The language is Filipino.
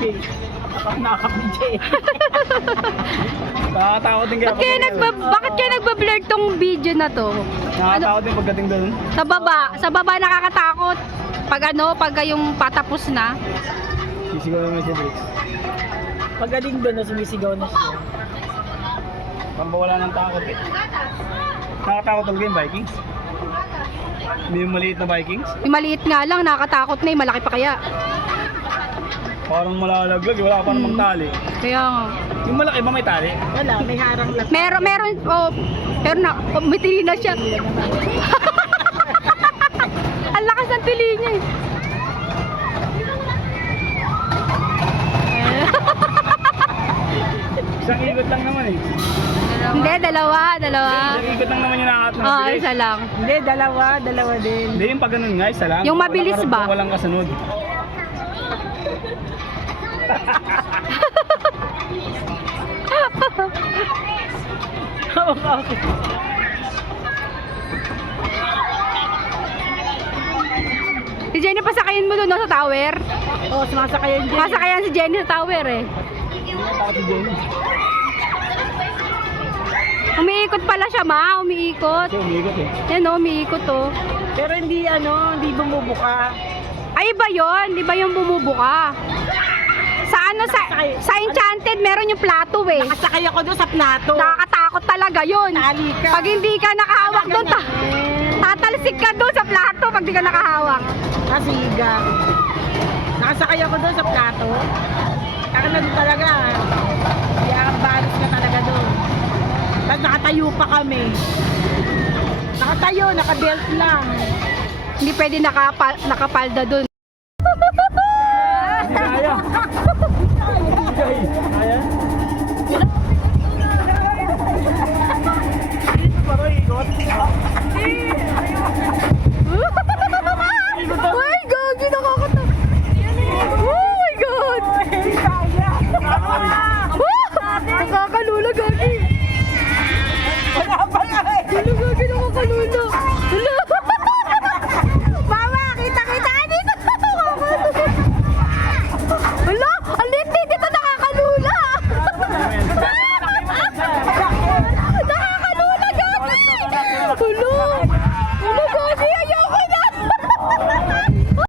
King. Nakakap ni Jay. Nakakatakot din kaya. Bakit kayo nagba-blur tong video na to? Nakakatakot din pagdating doon. Sa baba nakakatakot. Pag yung patapos na. Sisigaw naman si Bricks. Pagaling doon na sumisigaw na siya. Pamba wala ng takot eh. Nakakatakot talaga yung Vikings. Hindi yung maliit na Vikings. Yung maliit nga lang, nakakatakot na yung malaki pa kaya. Parang malalaglag, wala pa namang tali. Kaya nga. Yung malaki ba may tali? Wala, may harang lang. Meron, pero may tili na siya. Ang lakas ng tili niya eh. Isang ikot lang naman eh. Hindi, dalawa. Isang ikot lang naman yung nakakat na Oo, mabilis. isa lang. Hindi, dalawa din. Hindi yung pag ganun nga, isa lang. Yung mabilis Walang ba? Walang kasunod. Okay. Si Jenny, pasakayin mo doon no, sa tower. Oh, sumasakayan dyan. Pasakayan si Jenny sa tower eh. Takot si Jenny. Umiikot pala siya ma, umiikot. Kasi umiikot eh. Yan o, umiikot oh. Pero hindi bumubuka. Ay, iba yun. Di ba yung bumubuka? Sa Enchanted, meron yung plato eh. Nakasakay ako doon sa plato. Nakakatakot talaga yun. Tali ka. Pag hindi ka nakahawak doon, tatalsik ka doon sa plato pag di ka nakahawak. Kasiga. Nakasakay ako doon sa plato. Kaya na doon talaga. Kaya balis ka talaga doon. Tapos nakatayo pa kami. Nakatayo, nakabelt lang. Hindi pwede nakapalda doon. Hindi kaya. Kaya? Dito pa rin ikot. Ay, gagi, nakakata. Oh my God! Nakakalula, gagi. Wala pa nga eh. Gagi, nakakalula.